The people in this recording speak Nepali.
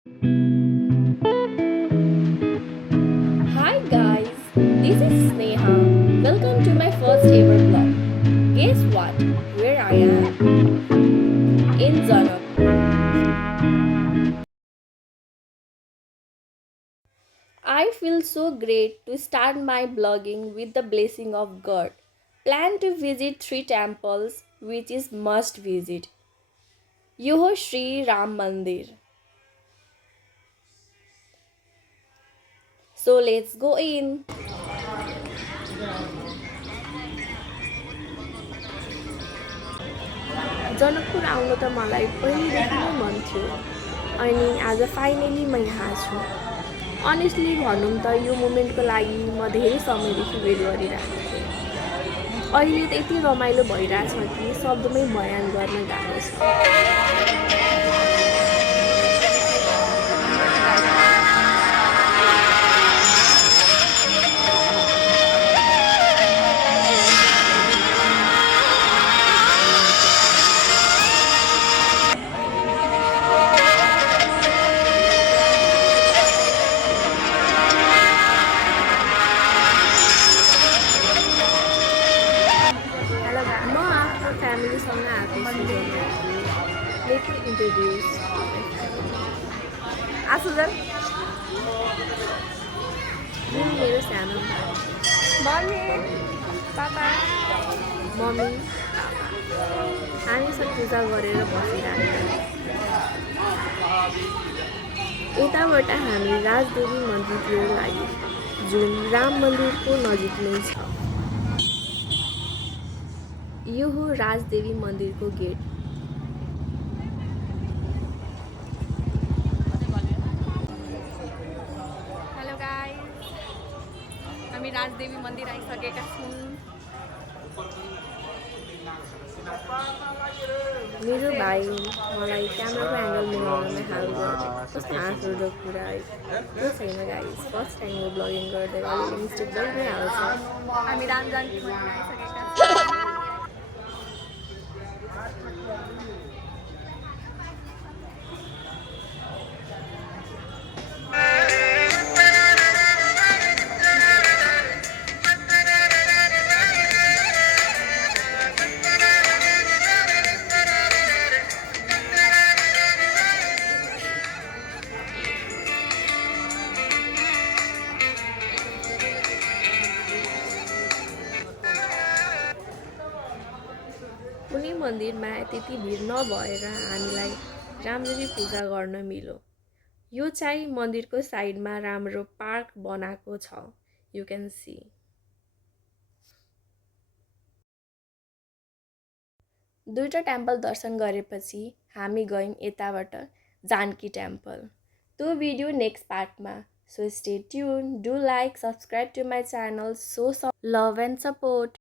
Hi guys, this is Sneha. Welcome to my first ever vlog. Guess what? Where I am? In Janakpur. I feel so great to start my blogging with the blessing of God. Plan to visit three temples which is must visit. Yoho Sri Ram Mandir. So let's go in. Janakpur आउनु त मलाई पहिलेदेखि नै मन थियो अनि आज फाइनली म यहाँ छु अनेस्टली भनौँ त यो मोमेन्टको लागि म धेरै समयदेखि वेट गरिरहेको थिएँ अहिले त यति रमाइलो भइरहेछ कि शब्दमै बयान गर्न गाह्रो छ हेलो म आफ्नो फ्यामिलीसँग आएको छु जनकपुर लेट मी इन्ट्रोड्युस आसुजन यो मेरो सानो भाइ मम्मी पापा मम्मी हामी सब पूजा गरेर बसिरहेको यताबाट हामी राजदेवी मन्दिरतिर लाग्यौँ जुन राम मन्दिरको नजिक नै छ यो हो राजदेवी मन्दिरको गेट हेलो गाइस हामी राजदेवी मन्दिर आइसकेका छौँ मेरो भाइ मलाई क्यामेराको एङ्गल मिलाउनमा हेल्प गर्छ कस्तो हाँस उठ्दो कुरा है त्यो छैन गाइस फर्स्ट टाइम हो ब्लगिङ गर्दै अलिअलि मिस्टेक भइ नै हाल्छ हामी रामजानकी मन्दिर आइसकेका छौँ कुनै मन्दिरमा त्यति भिड नभएर हामीलाई राम्ररी पूजा गर्न मिल्यो यो चाहिँ मन्दिरको साइडमा राम्रो पार्क बनाएको छ यु क्यान सी दुईटा टेम्पल दर्शन गरेपछि हामी गयौँ यताबाट जानकी टेम्पल त्यो भिडियो नेक्स्ट पार्टमा so stay tune do like subscribe to my channel so love and support